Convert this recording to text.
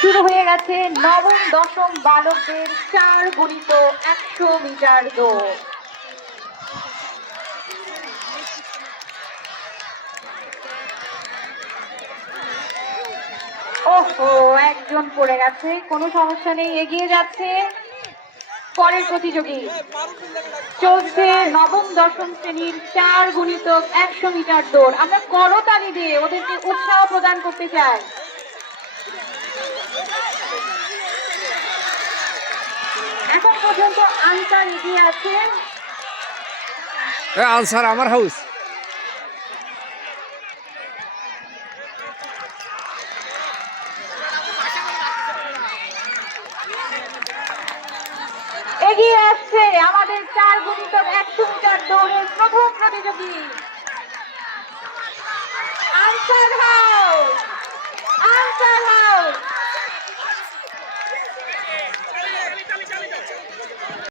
শুরু হয়ে গেছে নবম, দশম বালকদের চার গণিত একশো মিটার দৌড়। ওহো, একজন পড়ে গেছে, কোনো সমস্যা নেই, এগিয়ে যাচ্ছে। পরের প্রতিযোগী। চলছে নবম, দশম শ্রেণির চার গুণিত একশো মিটার দৌড়। আমরা করতালি দিয়ে ওদেরকে উৎসাহ প্রদান করতে চাই। এখন পর্যন্ত আনসার এগিয়ে আছে। আনসার আমার হাউস। এগিয়ে আসছে আমাদের চার গুণিতক একশো মিটার দৌড়ের প্রথম প্রতিযোগী। আনসার